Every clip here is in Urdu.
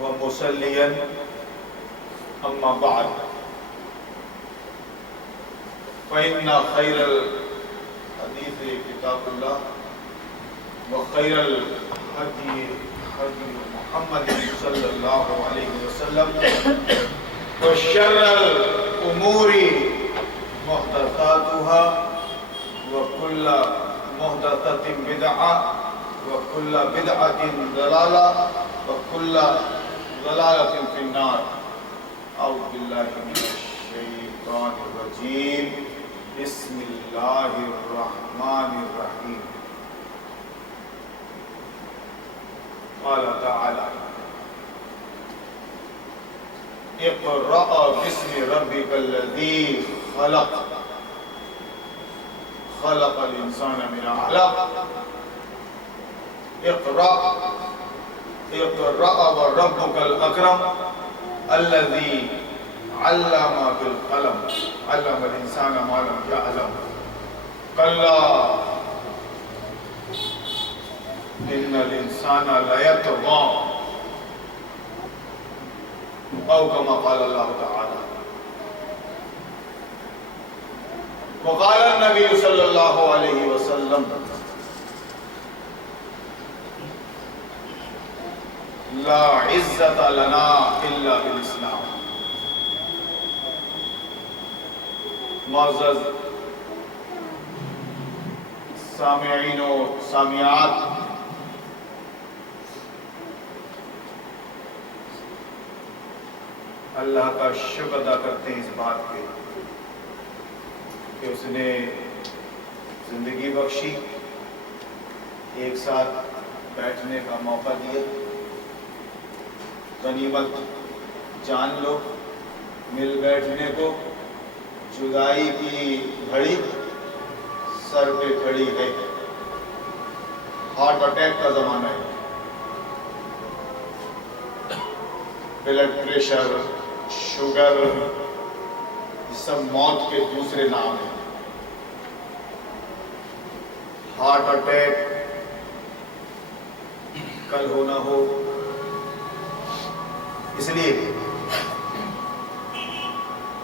ومصليا أما بعد فإن خير الحديث كتاب الله وخير الهدي هدي محمد صلى الله عليه وسلم وشر الأمور محدثاتها وكل محدثة بدعة وكل بدعة ضلالة وكل ضلالة في النار. أعوذ بالله من الشيطان الرجيم. بسم الله الرحمن الرحيم. قال تعالى: اقرأ باسم ربك الذي خلق خلق الإنسان من علق. اقرأ وربك الأكرم الذي علم بالقلم علم الإنسان ما لم يعلم. كلا إن الإنسان ليطغى أو كما قال الله تعالى. وقال النبي صلى الله عليه وسلم: لا عزة لنا إلا بالإسلام. معزز سامعین و سامعات، اللہ کا شکر ادا کرتے ہیں اس بات پہ کہ اس نے زندگی بخشی، ایک ساتھ بیٹھنے کا موقع دیا. غنیمت جان لو، مل بیٹھنے کو. جدائی کی گھڑی سر پہ کھڑی ہے. ہارٹ اٹیک کا زمانہ ہے. بلڈ پریشر، شوگر، یہ سب موت کے دوسرے نام ہیں. ہارٹ اٹیک کل ہو نہ ہو، اس لیے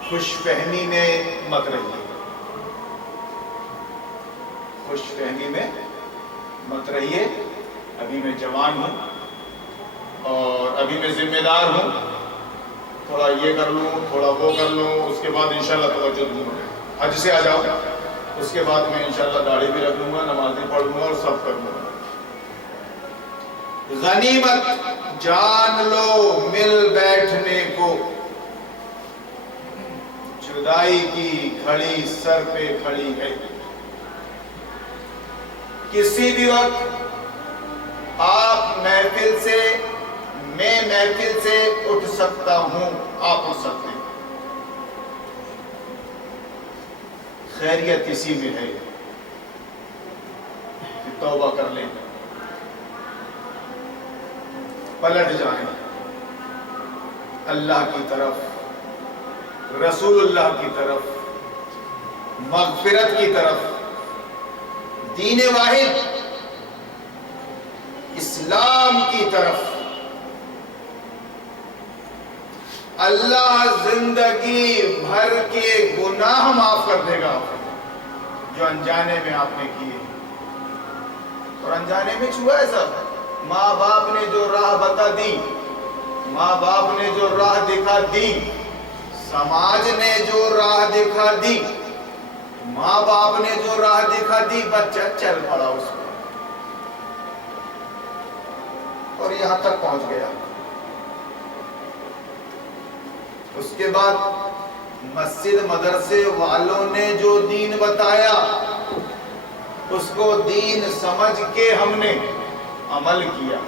خوش فہمی میں مت رہیے. خوش فہمی میں مت رہیے. ابھی میں جوان ہوں اور ابھی میں ذمہ دار ہوں. تھوڑا یہ کر لوں، تھوڑا وہ کر لوں، اس کے بعد انشاءاللہ توجہ دوں گا. حج سے آ جاؤ، اس کے بعد میں انشاءاللہ داڑھی بھی رکھ لوں گا، نماز بھی پڑھ لوں گا اور سب کر لوں گا. غنیمت جان لو مل بیٹھنے کو. جدائی کی گھڑی سر پہ کھڑی ہے. کسی بھی وقت آپ محفل سے، میں محفل سے اٹھ سکتا ہوں، آپ اٹھ سکتے ہیں. خیریت اسی میں ہے کہ توبہ کر لیں، پلٹ جائیں اللہ کی طرف، رسول اللہ کی طرف، مغفرت کی طرف، دین واحد اسلام کی طرف. اللہ زندگی بھر کے گناہ معاف کر دے گا جو انجانے میں آپ نے کیے اور انجانے میں چھوا ہے. سب ماں باپ نے جو راہ بتا دی، ماں باپ نے جو راہ دکھا دی، سماج نے جو راہ دکھا دی، ماں باپ نے جو راہ دکھا دی، بچہ چل پڑا اس پر اور یہاں تک پہنچ گیا. اس کے بعد مسجد مدرسے والوں نے جو دین بتایا، اس کو دین سمجھ کے ہم نے عمل کیا.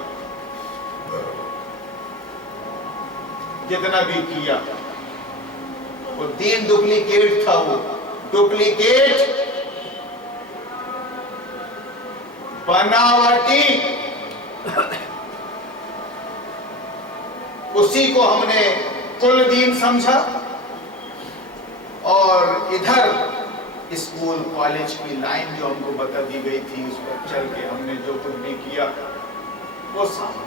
جتنا بھی کیا وہ دین ڈپلیکیٹ تھا. وہ ڈپلیکیٹ، بناوٹی، اسی کو ہم نے کل دین سمجھا. اور ادھر اسکول کالج کی لائن جو ہم کو بتا دی گئی تھی، اس پر چل کے ہم نے جو کچھ بھی کیا وہ سامنے.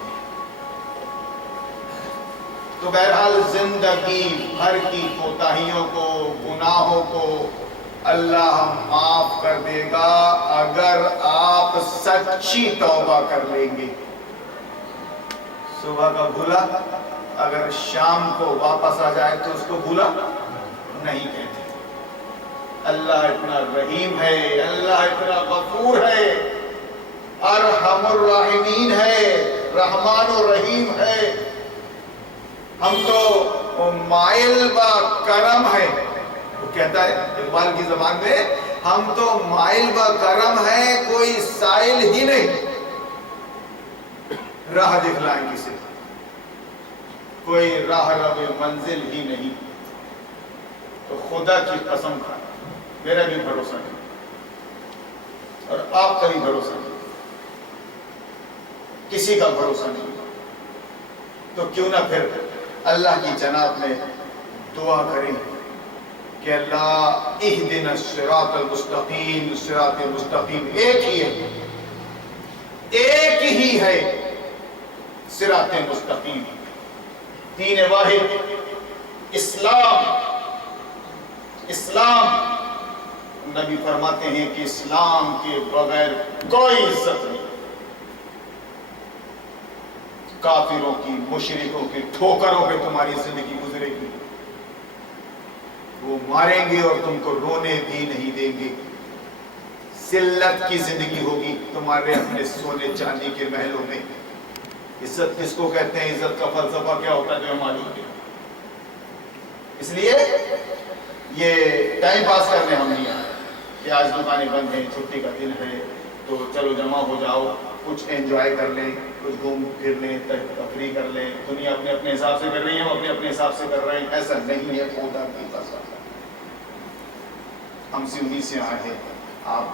تو بہرحال زندگی بھر کی کوتاہیوں کو، گناہوں کو اللہ معاف کر دے گا اگر آپ سچی توبہ کر لیں گے۔ صبح کا بھولا اگر شام کو واپس آ جائے تو اس کو بھولا نہیں کہتے۔ اللہ اتنا رحیم ہے، اللہ اتنا غفور ہے، ارحم الراحمین ہے، رحمان و رحیم ہے۔ ہم تو مائل با کرم ہے، وہ کہتا ہے اقبال کی زبان میں، ہم تو مائل با کرم ہے، کوئی سائل ہی نہیں، راہ دکھلائیں کسی، کوئی راہ رب منزل ہی نہیں۔ تو خدا کی قسم کھا، میرا بھی بھروسہ نہیں اور آپ کا بھی بھروسہ نہیں، کسی کا بھروسہ نہیں، تو کیوں نہ پھر اللہ کی جناب میں دعا کریں کہ اللہ اہدنا الصراط المستقیم۔ صراط مستقیم ایک ہی ہے، ایک ہی ہے صراط مستقیم، دین واحد اسلام۔ اسلام، نبی فرماتے ہیں کہ اسلام کے بغیر کوئی عزت نہیں۔ کافروں کی، مشرکوں کی ٹھوکروں پہ تمہاری زندگی گزرے گی، وہ ماریں گے اور تم کو رونے بھی نہیں دیں گے۔ ذلت کی زندگی ہوگی تمہارے اپنے سونے چاندی کے محلوں میں۔ عزت کس کو کہتے ہیں؟ عزت کا فلسفہ کیا ہوتا ہے جو معلوم ہے۔ اس لیے یہ ٹائم پاس کرنے ہم نہیں آئے کہ آج دکانیں بند ہیں، چھٹی کا دن ہے تو چلو جمع ہو جاؤ، کچھ انجوائے کر لیں، کچھ گھوم پھر لیں، تفریح کر لیں۔ دنیا اپنے اپنے حساب سے کر رہی ہے، ہم اپنے اپنے حساب سے کر رہے ہیں، ایسا نہیں ہے۔ خدا کی قسم ہم سے انہیں سے آئے ہیں، آپ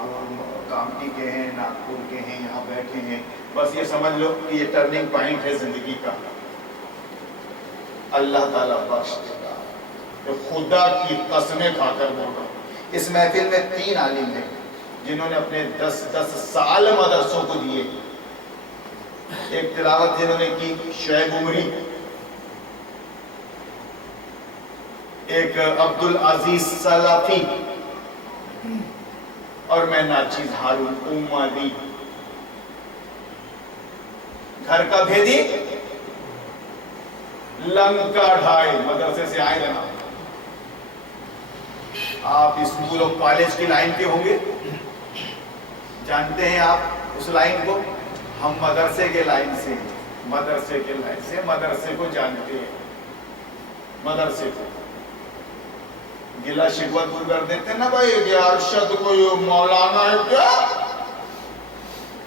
کامٹی کے ہیں، ناگپور کے ہیں، یہاں بیٹھے ہیں، بس یہ سمجھ لو کہ یہ ٹرننگ پوائنٹ ہے زندگی کا۔ اللہ تعالیٰ بخش دے گا، خدا کی قسمیں کھا کر بول رہا ہوں۔ اس محفل میں 3 عالم ہیں جنہوں نے اپنے 10 سال مدرسوں کو دیے۔ ایک تلاوت جنہوں نے کی شعیب عمری، ایک عبدالعزیز سلفی، اور میں ناچیز ہارون عمری۔ گھر کا بھیدی لنکا ڈھائی، مدرسے سے آئے جناب۔ آپ اسکول اور کالج کی لائن کے ہوں گے، جانتے ہیں آپ اس لائن کو؟ ہم مدرسے کے لائن سے، مدرسے کے لائن سے، مدرسے کو جانتے ہیں، مدرسے کو گلا شکوہ دور کر دیتے ہیں نا بھائی، کہ ارشد کوئی مولانا ہے کیا؟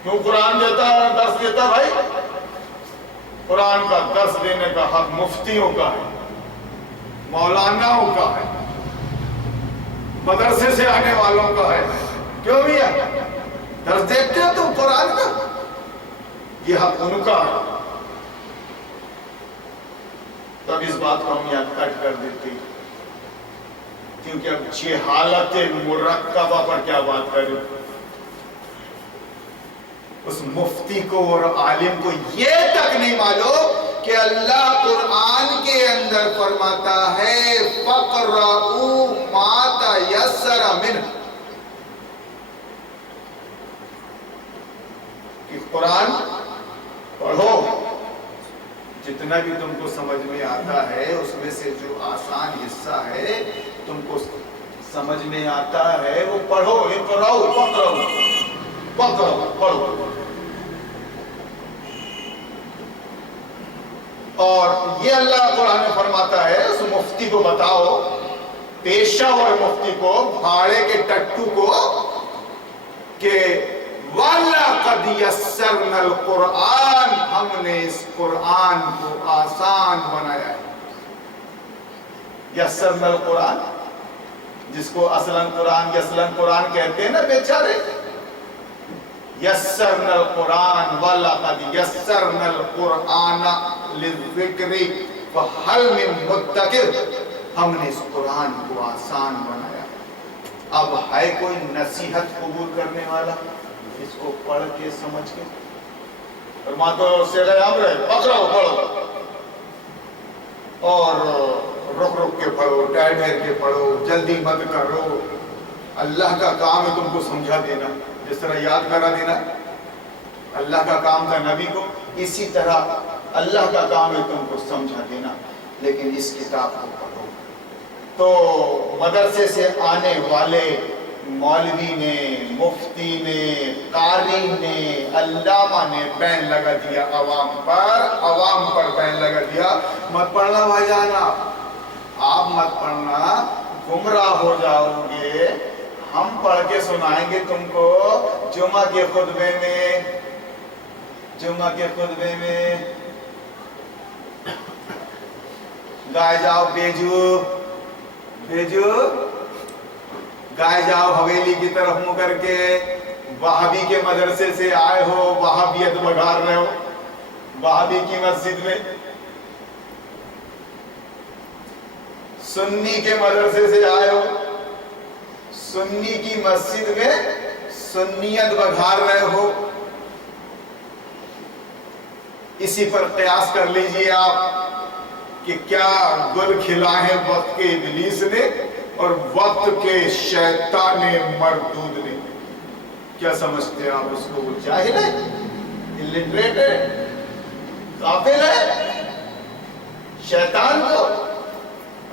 کیوں قرآن دیتا ہے، درس دیتا بھائی؟ قرآن کا درس دینے کا حق مفتیوں کا ہے، مولاناؤں کا ہے، مدرسے سے آنے والوں کا ہے۔ کیوں بھی ہے؟ درس دیتے ہو تم قرآن کا، یہ حق ان کا ہے۔ تب اس بات کو ہم یہاں کٹ کر دیتے ہیں، کیونکہ اب جہالت مرکبہ پر کیا بات کریں۔ اس مفتی کو اور عالم کو یہ تک نہیں معلوم کہ اللہ قرآن کے اندر فرماتا ہے فَقْرَؤُوا مَا تَيَسَّرَ مِنْهُ، کہ قرآن پڑھو، جتنا بھی تم کو سمجھ میں آتا ہے اس میں سے جو آسان حصہ ہے تم کو سمجھ میں آتا ہے وہ پڑھو۔ اقرؤ فقرؤ، پکڑو پڑھو۔ اور یہ اللہ قرآن میں فرماتا ہے اس مفتی کو بتاؤ، پیشہ اور مفتی کو، بھاڑے کے ٹٹو کو، کہ وَلَقَدْ يَسَّرْنَا الْقُرْآنَ، ہم نے اس قرآن کو آسان بنایا ہے۔ یسرنا القرآن، جس کو اصلاً قرآن کہتے ہیں نا بیچارے، یسرنا القرآن وَلَقَدْ يَسَّرْنَا الْقُرْآنَ لِلذِّكْرِ فَهَلْ مِن مُدَّكِرٍ، ہم نے اس قرآن کو آسان بنایا۔ اب ہے کوئی نصیحت قبول کرنے والا اس کو پڑھ کے سمجھ کے؟ فرماتے ہو سیغہ امر ہے، پکڑو پڑھو۔ اور رک رک کے پڑھو، ٹھہر ٹھہر کے پڑھو، جلدی مت کرو۔ اللہ کا کام ہے تم کو سمجھا دینا، جس طرح یاد کرا دینا اللہ کا کام تھا نبی کو، اسی طرح اللہ کا کام ہے تم کو سمجھا دینا، لیکن اس کتاب کو پڑھو۔ تو مدرسے سے آنے والے مولوی نے، مفتی نے، قاری نے، علامہ نے بین لگا دیا عوام پر بین لگا دیا، مت پڑھنا بھائی جانا، آپ مت پڑھنا، گمراہ ہو جاؤ گے۔ ہم پڑھ کے سنائیں گے تم کو جمعہ کے خطبے میں گائے جاؤ بیجو گائے جاؤ حویلی کی طرف منہ کر کے، وہابی کے مدرسے سے آئے ہو، وہابیت بگار رہے ہو، وہابی کی مسجد میں، سنی کے مدرسے سے آئے ہو، سنی کی مسجد میں سنیت بگار رہے ہو۔ اسی پر قیاس کر لیجئے آپ کہ کیا گل کھلا ہے وقت کے ابلیس نے اور وقت کے شیطان مردود نے۔ کیا سمجھتے ہیں آپ اس کو؟ وہ جاہل ہے، الٹریٹ ہے، غافل ہے، شیطان کو؟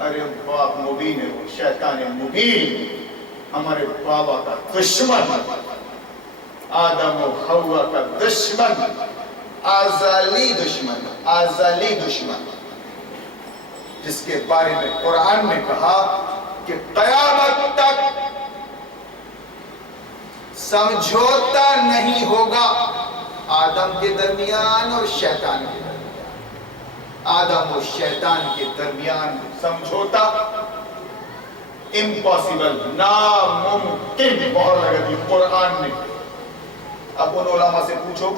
ارے باپ مبین ہے، وہ شیطان مبین، ہمارے بابا کا دشمن، آدم و حوا کا دشمن، ازلی دشمن، جس کے بارے میں قرآن نے کہا کہ قیامت تک سمجھوتا نہیں ہوگا آدم کے درمیان اور شیطان کے درمیان، آدم و شیطان کے درمیان سمجھوتا امپاسبل، ناممکن، مہر لگا دی قرآن نے۔ اب ان علماء سے پوچھو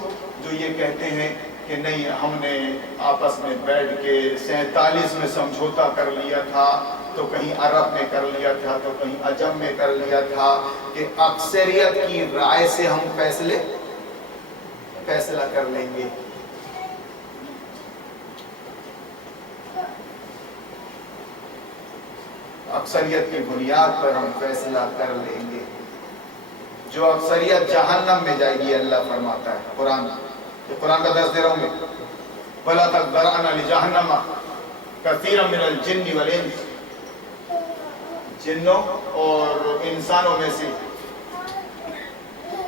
جو یہ کہتے ہیں کہ نہیں ہم نے آپس میں بیٹھ کے 47 میں سمجھوتا کر لیا تھا، تو کہیں عرب میں کر لیا تھا، تو کہیں عجم میں کر لیا تھا، کہ اکثریت کی رائے سے ہم فیصلہ کر لیں گے۔ اکثریت کی بنیاد پر ہم فیصلہ کر لیں گے۔ جو اکثریت جہنم میں جائے گی، اللہ فرماتا ہے قرآن کا درس دے رہا ہوں میں، وَلَقَدْ ذَرَأْنَا لِجَهَنَّمَ كَثِيرًا مِنَ الْجِنِّ وَالْإِنسِ، جنوں اور انسانوں میں سے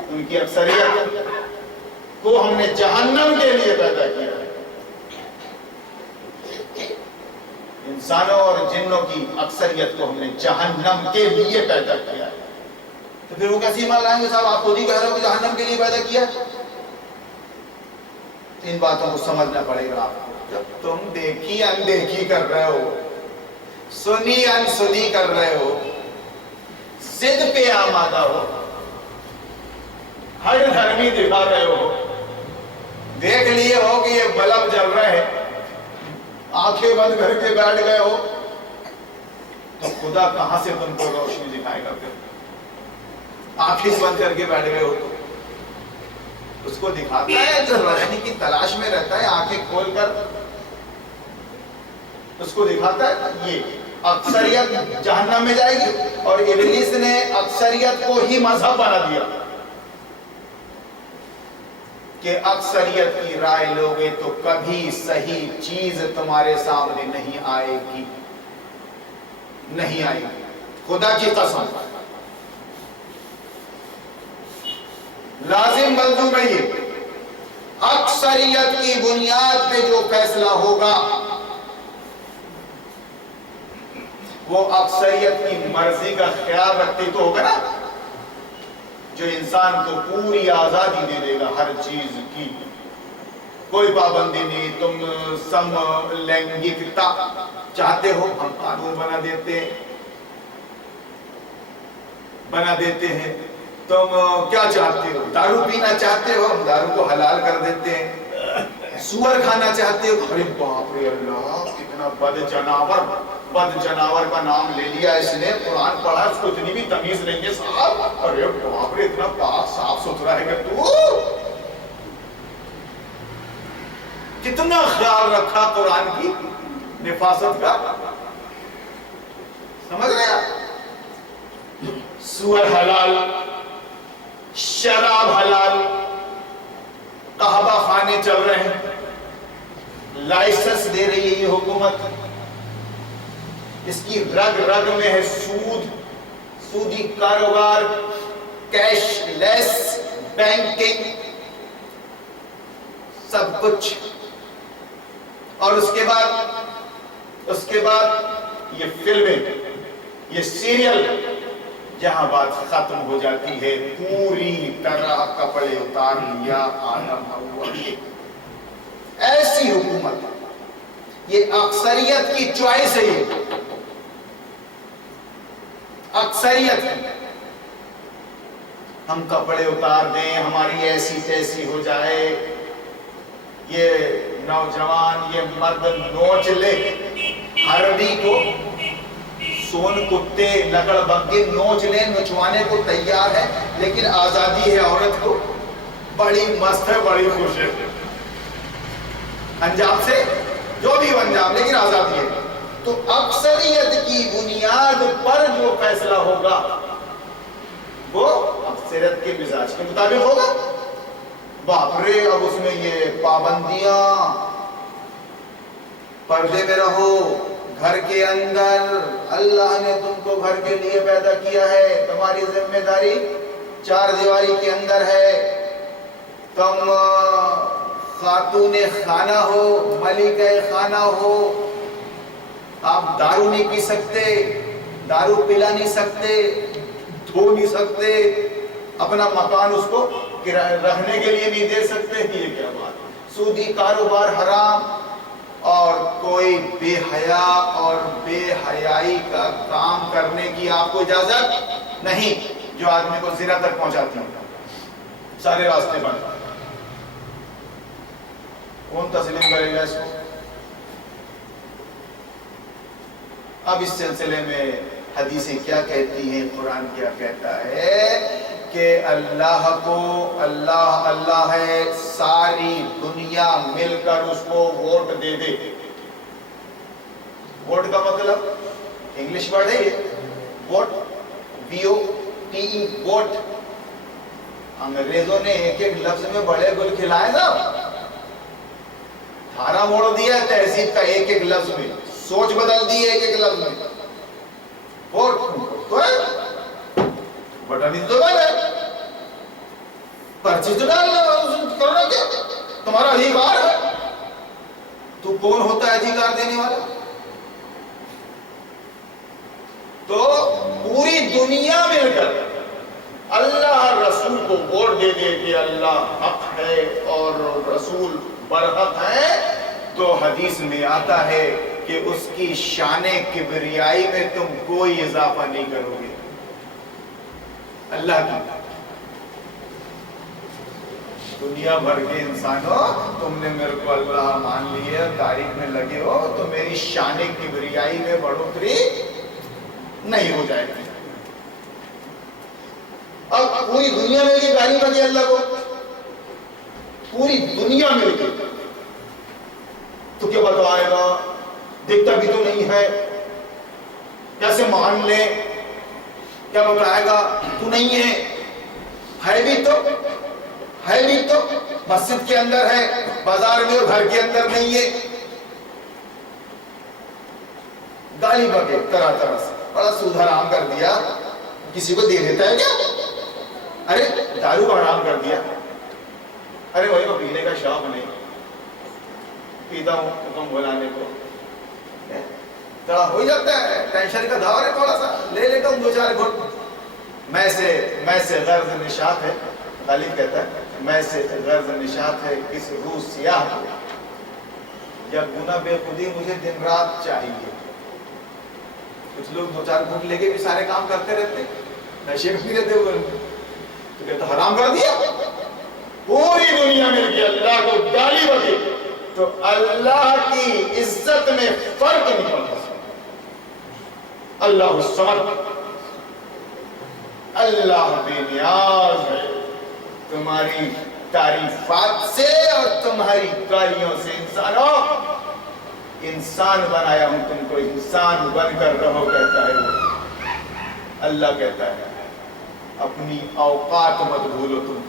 ان کی اکثریت کو ہم نے جہنم کے لیے پیدا کیا ہے۔ انسانوں اور جنوں کی اکثریت کو ہم نے جہنم کے لیے پیدا کیا ہے۔ تو پھر وہ کیسی مان لائیں گے صاحب آپ خود ہی کہہ رہے ہو کہ جہنم کے لیے پیدا کیا ہے؟ ان باتوں کو سمجھنا پڑے گا آپ کو۔ جب تم دیکھی اندیکھی کر رہے ہو، سنی انسنی کر رہے ہو، ضد پہ آمادہ ہو، ہر دھرمی دکھا رہے ہو، دیکھ لیے ہو کہ یہ بلب جل رہے ہیں، آنکھیں بند کر کے بیٹھ گئے ہو، تو خدا کہاں سے تم کو روشنی دکھائے گا؟ پھر آنکھیں بند کر کے بیٹھ گئے ہو تو اس کو دکھاتا ہے جو روشنی کی تلاش میں رہتا ہے، آنکھیں کھول کر اس کو دکھاتا ہے۔ یہ اکثریت جہنم میں جائے گی، اور ابلیس نے اکثریت کو ہی مذہب بنا دیا کہ اکثریت کی رائے لوگے تو کبھی صحیح چیز تمہارے سامنے نہیں آئے گی، خدا کی قسم۔ لازم ملزوم ہے یہ، اکثریت کی بنیاد پہ جو فیصلہ ہوگا وہ اکثریت کی مرضی کا خیال رکھتے تو ہوگا نا، جو انسان کو پوری آزادی دے دے گا ہر چیز کی، کوئی پابندی نہیں۔ تم سم لینگکتا چاہتے ہو، ہم قانون بنا دیتے ہیں۔ تم کیا چاہتے ہو؟ دارو پینا چاہتے ہو، ہم دارو کو حلال کر دیتے ہیں۔ سور کھانا چاہتے ہو، ارے باپ رے اللہ کتنا بد جانور کا نام لے لیا اس نے، قرآن پڑھا، اس کو اتنی بھی تمیز نہیں ہے صاحب، ارے باپ رے اتنا پاک صاف ستھرا ہے کہ تو کتنا خیال رکھا قرآن کی، نفاست کا، سمجھ رہے آپ؟ سور حلال، شراب حلال، قہوہ خانے چل رہے ہیں، لائسنس دے رہی ہے یہ حکومت، اس کی رگ رگ میں ہے سود، سودی کاروبار، کیش لیس بینکنگ، سب کچھ. اور اس کے بعد یہ فلمیں، یہ سیریل، جہاں بات ختم ہو جاتی ہے پوری طرح کپڑے اتار لیا آدم حوا. ایسی حکومت، یہ اکثریت کی چوائس ہے، یہ اکثریت ہے. ہم کپڑے اتار دیں، ہماری ایسی تیسی ہو جائے، یہ نوجوان، یہ مرد نوچ لے عربی کو، سون کتے لکڑ بگے نوچ لے، نچوانے کو تیار ہے، لیکن آزادی ہے عورت کو، بڑی مست ہے، بڑی خوش ہے انجام سے، جو بھی انجام، لیکن آزادی ہے. تو اکثریت کی بنیاد پر جو فیصلہ ہوگا وہ اکثریت کے مزاج کے مطابق ہوگا. باپ رے، اب اس میں یہ پابندیاں، پردے میں رہو، گھر کے اندر، اللہ نے تم کو گھر کے لیے پیدا کیا ہے، تمہاری ذمہ داری چار دیواری کے اندر ہے، تم خاتون خانہ ہو، ملکہ خانہ ہو، آپ دارو نہیں پی سکتے، دارو پلا نہیں سکتے، دھو نہیں سکتے، اپنا مکان اس کو رہنے کے لیے نہیں دے سکتے. یہ کیا بات؟ سودی کاروبار حرام، اور کوئی بے حیا اور بے حیائی کا کام کرنے کی آپ کو اجازت نہیں، جو آدمی کو زنا تک پہنچاتی ہے. سارے راستے بند. کون تسلیم کرے گا اس کو؟ اب اس سلسلے میں حدیثیں کیا کہتی ہیں، قرآن کیا کہتا ہے کہ اللہ کو، اللہ ہے، ساری دنیا مل کر اس کو ووٹ دے دے. ووٹ کا مطلب انگلش ورڈ ہے یہ، ووٹ، VOTE، ووٹ. انگریزوں نے ایک ایک لفظ میں بڑے گل کھلائے نا، دھارا موڑ دیا ہے تہذیب کا ایک ایک لفظ میں، سوچ بدل دی ہے ایک ایک لفظ میں. ووٹ تو ہے، بٹن تو ہے، پرچی تو ڈالنا، کرنا کیا، تمہارا ادھیکار ہے. تو کون ہوتا ہے ادھیکار دینے والا؟ تو پوری دنیا مل کر اللہ رسول کو ووٹ دے دے کہ اللہ حق ہے اور رسول برحق ہے، تو حدیث میں آتا ہے کہ اس کی شان کبریائی میں تم کوئی اضافہ نہیں کرو گے. اللہ کی دنیا بھر کے انسانوں، تم نے میرے کو اللہ مان لیا، تعریف میں لگے ہو، تو میری شان کبریائی میں بڑھوتری نہیں ہو جائے گی. اب پوری دنیا مل کے گالی بجے اللہ کو، پوری دنیا مل کے، تو کیا بتائے گا؟ دکھتا بھی تو نہیں ہے، کیسے مان لے؟ کیا بتائے گا؟ تو نہیں ہے بھی تو، ہے بھی تو، مسجد کے اندر ہے، بازار میں اور گھر کے اندر نہیں ہے. گالی بکے طرح طرح سے، بڑا سود حرام کر دیا، کسی کو دے دیتا ہے کیا؟ ارے دارو حرام کر دیا، ارے وہی کو پینے کا شوق نہیں، پیتا ہوں حکم بلانے کو، ہو جاتا ہے، ٹینشن کا دور ہے، تھوڑا سا لے لیتا ہوں دو چار گھٹ. میں سے غرض نشاط ہے، غالب کہتا ہے، میں سے غرض نشاط ہے کس روح سیاہ کو، جب گناہ بے خودی مجھے دن رات چاہیے. کچھ لوگ دو چار گھٹ لے کے بھی سارے کام کرتے رہتے، نشے میں بھی رہتے ہوئے، تو کہتا حرام کر دیا. پوری دنیا مل کے اللہ کو گالی بکے تو اللہ کی عزت میں فرق نہیں پڑتا. اللہ الصمد، اللہ بے نیاز ہے. تمہاری تعریفات سے اور تمہاری گالیوں سے انسانوں، ان انسان بنایا ہوں تم کو، انسان بن کر رہو کہتا ہے وہ۔ اللہ کہتا ہے اپنی اوقات مت بھولو تم،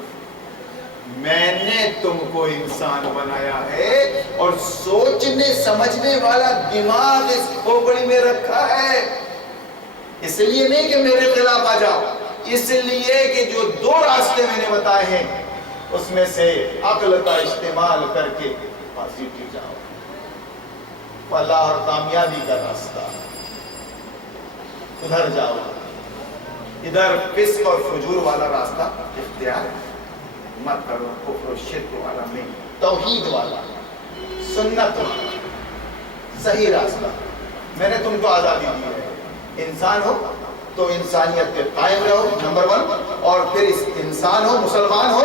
میں نے تم کو انسان بنایا ہے اور سوچنے سمجھنے والا دماغ اس کھوپڑی میں رکھا ہے، اس لیے نہیں کہ میرے خلاف آ جاؤ، اس لیے کہ جو دو راستے میں نے بتائے ہیں اس میں سے عقل کا استعمال کر کے پازیٹو جاؤ، فلاح اور کامیابی کا راستہ ادھر جاؤ، ادھر فسق اور فجور والا راستہ اختیار مت کرو، کفر و شرک والا نہیں، توحید والا، سنت والا صحیح راستہ۔ میں نے تم کو آزادی دی ہے، انسان ہو تو انسانیت پہ قائم رہو نمبر 1، اور پھر اس انسان ہو مسلمان ہو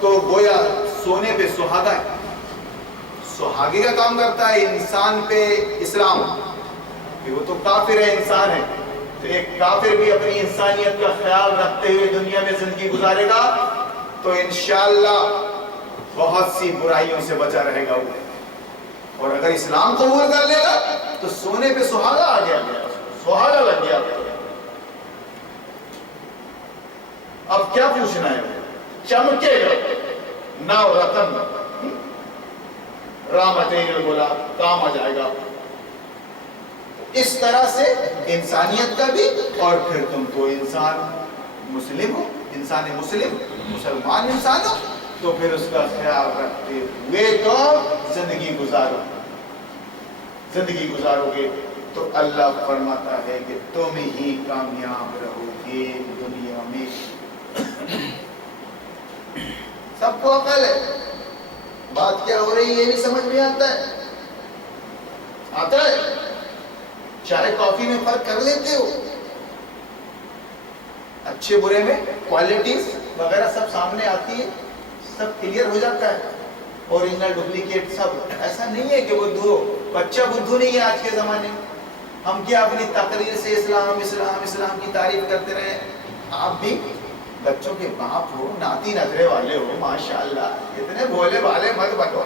تو گویا سونے پہ سہاگا ہے، سہاگے کا کام کرتا ہے، انسان پہ اسلام، کہ وہ تو کافر ہے انسان ہے، تو ایک کافر بھی اپنی انسانیت کا خیال رکھتے ہوئے دنیا میں زندگی گزارے گا تو انشاءاللہ بہت سی برائیوں سے بچا رہے گا وہ، اور اگر اسلام قبول کر لے گا تو سونے پہ سہاگا آ گیا، سہاگا لگ گیا۔ اب کیا پوچھنا ہے؟ چمکے گا ناو رتن رامتین بولا کام آ جائے گا، اس طرح سے انسانیت کا بھی، اور پھر تم کو انسان مسلم ہو، انسان مسلم مسلمان انسان ہو تو پھر اس کا خیال رکھتے ہوئے تو زندگی گزارو گے تو اللہ فرماتا ہے کہ تم ہی کامیاب رہو گے دنیا میں۔ سب کو عقل ہے، بات کیا ہو رہی ہے یہ بھی سمجھ میں آتا ہے، چائے کافی میں فرق کر لیتے ہو، اچھے برے میں کوالٹیز وغیرہ سب سامنے آتی ہے، سب کلیئر ہو جاتا ہے، اوریجنل ڈپلیکیٹ سب، ایسا نہیں ہے کہ وہ دو بچہ بدھو نہیں ہے آج کے زمانے میں، ہم کیا اپنی تقریر سے اسلام اسلام اسلام کی تعریف کرتے رہے، آپ بھی بچوں کے باپ ہو، ناتی نظرے والے ہو، ماشاءاللہ اتنے بھولے بالے مت بنو،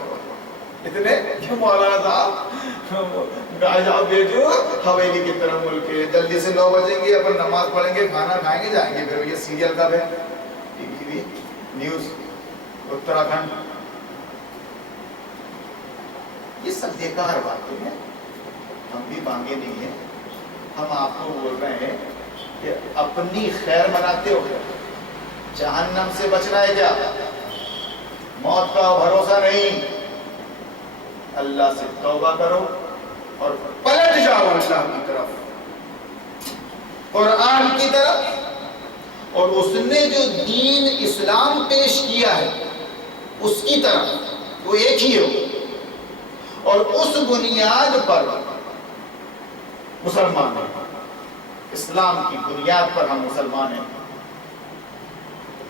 اتنے کہ مولانا صاحب گاجا بھیجو حویلی کی طرف ملک کے، جلدی سے 9 بجیں گے، اپن نماز پڑھیں گے، کھانا کھائیں گے، جائیں گے، پھر یہ سیریل کب ہے، ٹی وی نیوز اتراکھنڈ، یہ سب بیکار باتیں ہیں، ہم بھی مانگے نہیں ہیں، ہم آپ کو بول رہے ہیں کہ اپنی خیر مناتے ہو، جہنم سے بچنا ہے کیا، موت کا بھروسہ نہیں، اللہ سے توبہ کرو اور پلٹ جاؤ اللہ کی طرف، قرآن کی طرف، اور اس نے جو دین اسلام پیش کیا ہے اس کی طرف، وہ ایک ہی ہو، اور اس بنیاد پر مسلمان ہیں، اسلام کی بنیاد پر ہم مسلمان ہیں،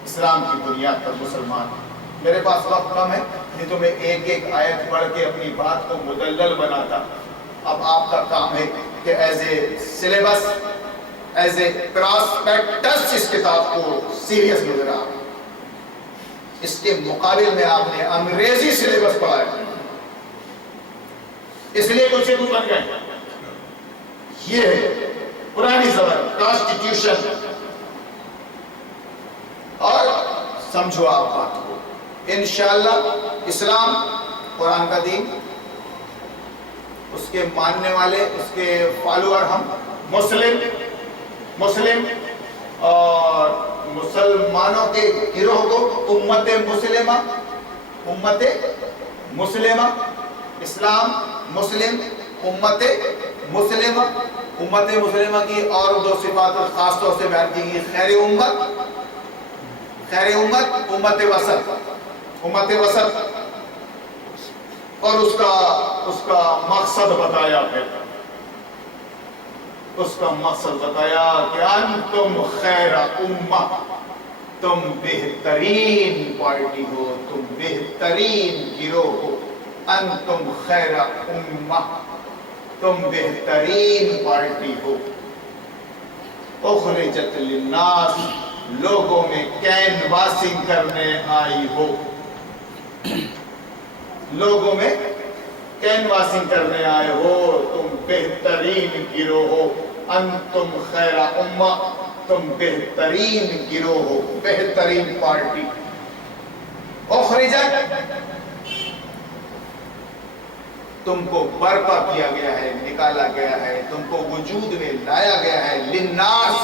اسلام کی بنیاد پر مسلمان ہیں۔ میرے پاس وقت کم ہے، نہیں تو میں ایک ایک آیت پڑھ کے اپنی بات کو مدلل بناتا، اب آپ کا کام ہے کہ as a syllabus, as a prospectus اس کتاب کو سیریس لے رہا، اس کے مقابل میں آپ نے انگریزی سلیبس پڑھا ہے، اس لیے کچھ سے کچھ بن گئے، یہ ہے پرانی زبان کانسٹیٹیوشن، اور سمجھو آپ بات کو، انشاءاللہ اسلام قرآن کا دین، اس کے ماننے والے، اس کے فالوور ہم مسلم، اور مسلمانوں کے گروہ کو امت مسلمہ، اسلام مسلم، امت مسلمہ کی اور دو صفات خاص طور سے بیان کی گئی، خیر امت، امت وسط، اور اس کا مقصد بتایا، پھر اس کا مقصد بتایا کہ انتم خیر امہ، تم بہترین پارٹی ہو، تم بہترین گروہ ہو، انتم خیر امہ، تم بہترین پارٹی ہو، اخرجت للناس، لوگوں میں کینواسنگ کرنے آئی ہو، لوگوں میں کینواسنگ کرنے آئے ہو، تم بہترین گروہ ہو، انتم خیر امہ، تم بہترین گروہ ہو، بہترین پارٹی۔ اخرجت، تم کو برپا کیا گیا ہے، نکالا گیا ہے، تم کو وجود میں لایا گیا ہے، للناس،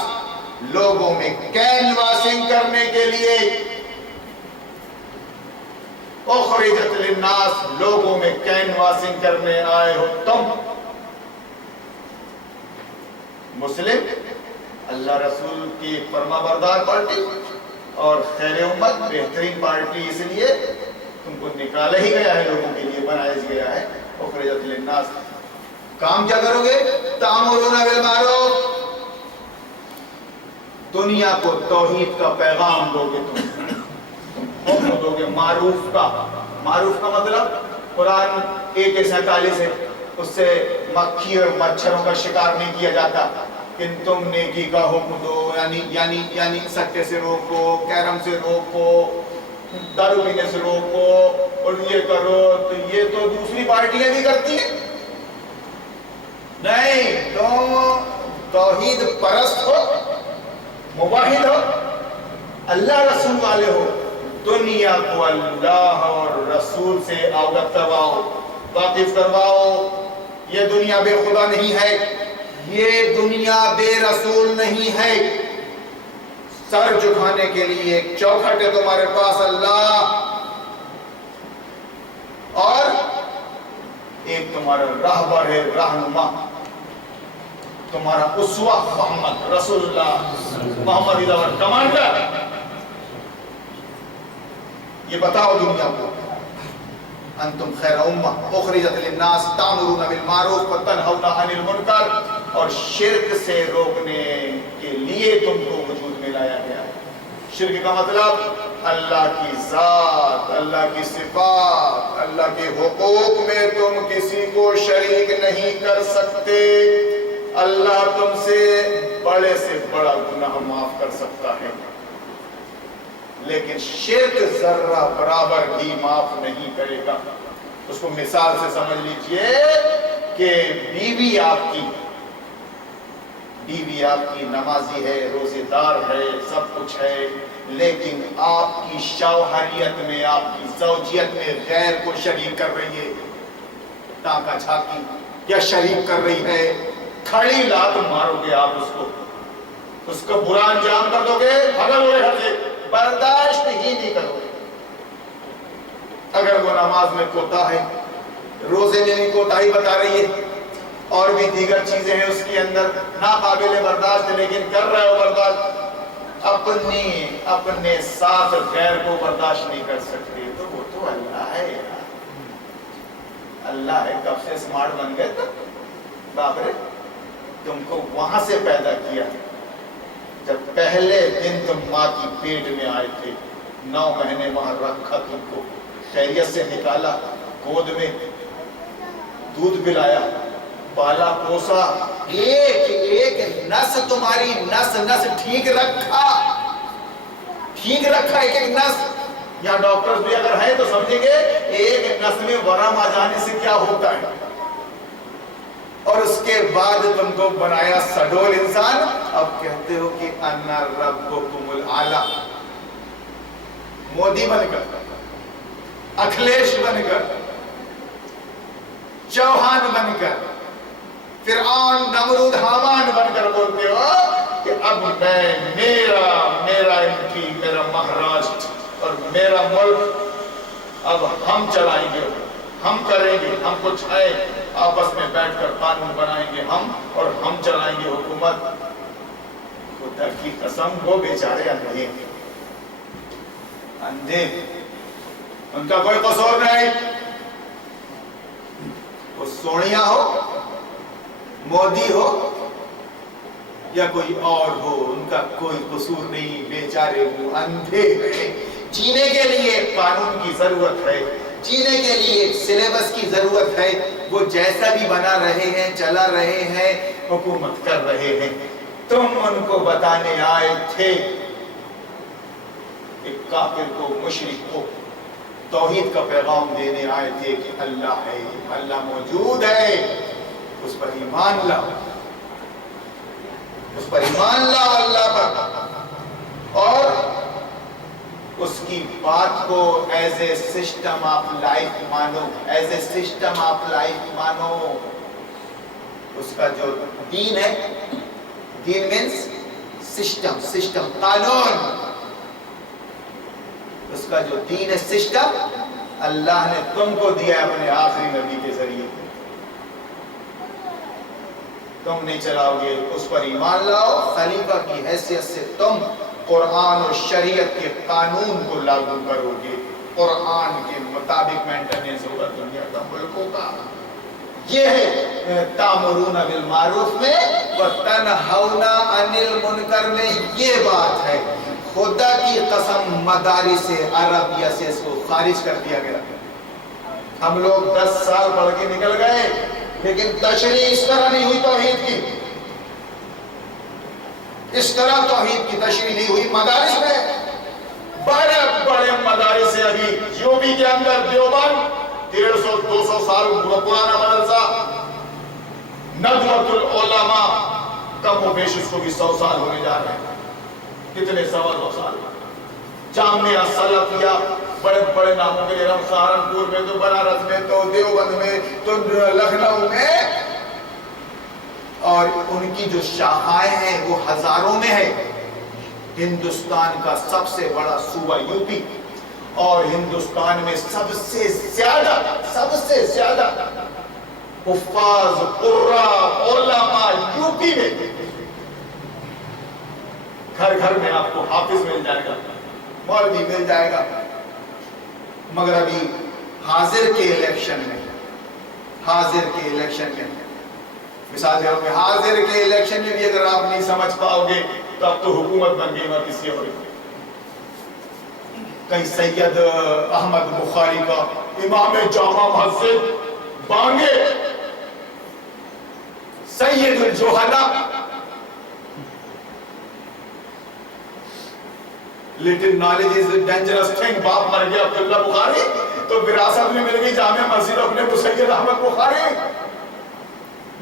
لوگوں میں کینواسنگ کرنے کے لیے۔ اخرجت للناس، لوگوں میں کینواسنگ کرنے آئے ہو تم۔ مسلم، اللہ رسول کی فرما بردار پارٹی اور خیر امت، بہترین پارٹی، اس لیے تم کو نکالا ہی گیا ہے، لوگوں کے لیے بنایا گیا ہے۔ اخرجت للناس، کام کیا کرو گے؟ تأمرون بالمعروف، دنیا کو توحید کا پیغام دو گے، تم حکم دو گے معروف کا۔ معروف کا مطلب قرآن 1:47 ہے، اس سے مکھی اور مچھروں کا شکار نہیں کیا جاتا کہ تم نیکی کا حکم دو، یعنی سکے سے روکو، کیرم سے روکو، دارو پینے سے روکو، اور یہ کرو، تو یہ تو دوسری پارٹیاں بھی کرتی ہیں۔ نہیں، تم توحید پرست ہو، موحد ہو، اللہ رسول والے ہو، دنیا کو اللہ اور رسول سے اوگت کرواؤ، واقف کرواؤ۔ یہ دنیا بے خدا نہیں ہے، یہ دنیا بے رسول نہیں ہے۔ سر جھکانے کے لیے ایک چوکھٹ ہے تمہارے پاس، اللہ، اور ایک تمہارا راہبر ہے، رہنما، تمہارا اسوہ محمد رسول اللہ، محمد ادھر کمانڈر۔ یہ بتاؤ دنیا کو، انتم خیر امہ اخرجت للناس تأمرون بالمعروف وتنہون عن المنکر، اور شرک سے روکنے کے لیے تم کو وجود میں لایا گیا ہے۔ شرک کا مطلب اللہ کی ذات، اللہ کی صفات، اللہ کے حقوق میں تم کسی کو شریک نہیں کر سکتے۔ اللہ تم سے بڑا گناہ معاف کر سکتا ہے، لیکن شرک ذرہ برابر بھی معاف نہیں کرے گا۔ اس کو مثال سے سمجھ لیجئے کہ بیوی آپ کی نمازی ہے، روزے دار ہے، سب کچھ ہے، لیکن آپ کی شوہریت میں، آپ کی زوجیت میں غیر کو شریک کر رہی ہے، ٹانکا چھاکی یا شریک کر رہی ہے، کھڑی لات مارو گے آپ اس کو برا انجام کر دو گے، بھگل ہوئے گھر سے، برداشت ہی نہیں کرو گے۔ اگر وہ نماز میں کوتا ہے، روزے میں بھی کوتاہی بتا رہی ہے، اور بھی دیگر چیزیں ہیں اس کے اندر ناقابل برداشت، لیکن کر رہے ہو برداشت، اپنے ساتھ غیر کو برداشت نہیں کر سکتے، تو وہ تو اللہ ہے یار، اللہ ہے۔ کب سے سمارٹ بن گئے تو بابرے، تم کو وہاں سے پیدا کیا جب پہلے دن تم ماں کی پیٹ میں آئے تھے، 9 مہینے وہاں رکھا، تم کو خیریت سے نکالا، گود میں دودھ پلایا، پالا پوسا، ایک نس تمہاری نس ٹھیک رکھا، ایک نس۔ یہاں ڈاکٹرز بھی اگر ہیں تو سمجھیں گے ایک نس میں ورم آ جانے سے کیا ہوتا ہے، اور اس کے بعد تم کو بنایا سڈول انسان۔ اب کہتے ہو کہ انا ربکم الاعلی، مودی بن کر، اکھلیش بن کر، چوہان بن کر، فرعون نمرود حامان بن کر بولتے ہو کہ اب میرا MP، میرا مہاراشٹر اور میرا ملک، اب ہم چلائیں گے، ہم کریں گے، ہم کچھ ہے، آپس میں بیٹھ کر قانون بنائیں گے ہم، اور ہم چلائیں گے حکومت۔ خدا کی قسم، وہ بیچارے اندھے، ان کا کوئی قصور نہیں۔ وہ سونیا ہو، مودی ہو یا کوئی اور ہو، ان کا کوئی قصور نہیں، بیچارے وہ اندھے ہیں۔ جینے کے لیے قانون کی ضرورت ہے، جینے کے لیے سلیبس کی ضرورت ہے، وہ جیسا بھی بنا رہے ہیں، چلا رہے ہیں، حکومت کر رہے ہیں۔ تم ان کو بتانے آئے تھے کہ کافر کو، مشرک کو توحید کا پیغام دینے آئے تھے کہ اللہ ہے، اللہ موجود ہے، اس پر ایمان لاؤ، اس پر ایمان لاؤ اللہ پر، اور اس کی بات کو as a system of life مانو، as a system of life مانو۔ اس کا جو دین ہے، دین مینس سسٹم، سسٹم قانون، اس کا جو دین ہے سسٹم اللہ نے تم کو دیا ہے اپنے آخری نبی کے ذریعے، تم نہیں چلاؤ گے، اس پر ایمان لاؤ، خلیفہ کی حیثیت سے تم قرآن و شریعت کے قانون کو لاگو کرو گے، قرآن کے مطابق مینٹیننس ہوگا دنیا کا، ملکوں کا۔ یہ ہے تامرون بالمعروف میں وتنہون عن المنکر میں، یہ بات ہے۔ خدا کی قسم مدارس عربیہ سے اس کو خارج کر دیا گیا۔ ہم لوگ 10 سال پڑھ کے نکل گئے، لیکن تشریح اس طرح نہیں ہوئی توحید کی، اس طرح توحید کی تشریح نہیں ہوئی مدارس میں۔ بڑے بڑے مدارس ہیں ابھی یوپی کے اندر، دیوبند 150-200 سال پرانا مدرسہ، ندوۃ العلماء کم و بیش اس کو بھی 100 سال ہونے جا رہے ہیں، کتنے 100 سال۔ جامعہ سلفیہ بڑے بڑے ناموں کے لیے، سہارنپور میں تو، بنارس میں تو، دیوبند میں تو، لکھنؤ میں، اور ان کی جو شاخائیں ہیں وہ ہزاروں میں ہے۔ ہندوستان کا سب سے بڑا صوبہ یوپی، اور ہندوستان میں سب سے زیادہ حفاظ قراء علماء یوپی میں۔ گھر گھر میں آپ کو حافظ مل جائے گا، مولوی مل جائے گا، مگر ابھی حاضر کے الیکشن میں مثال کے طور پہ حاضر کے الیکشن میں بھی اگر آپ نہیں سمجھ پاؤ گے تو اب تو حکومت بن گئی نہ کسی اور۔ کہیں سید احمد بخاری کا امام جامع مسجد بانگے، سید الجوہلا، لیکن knowledge is a dangerous thing. باپ مر گیا عبداللہ بخاری تو وراثت میں مل گئی جامع مسجد اپنے کو سید احمد بخاری،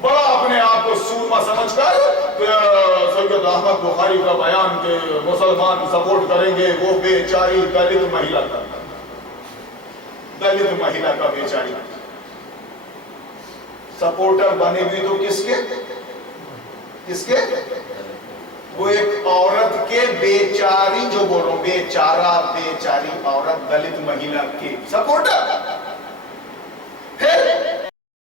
بڑا اپنے آپ کو سورما سمجھ کر سید احمد بخاری کا بیان کہ مسلمان سپورٹ کریں گے، وہ بیچاری دلت مہیلا کا بیچاری سپورٹر بنے بھی تو کس کے وہ ایک عورت کے، بیچاری جو بول رہا ہوں، بیچاری عورت دلت مہیلا کے سپورٹر۔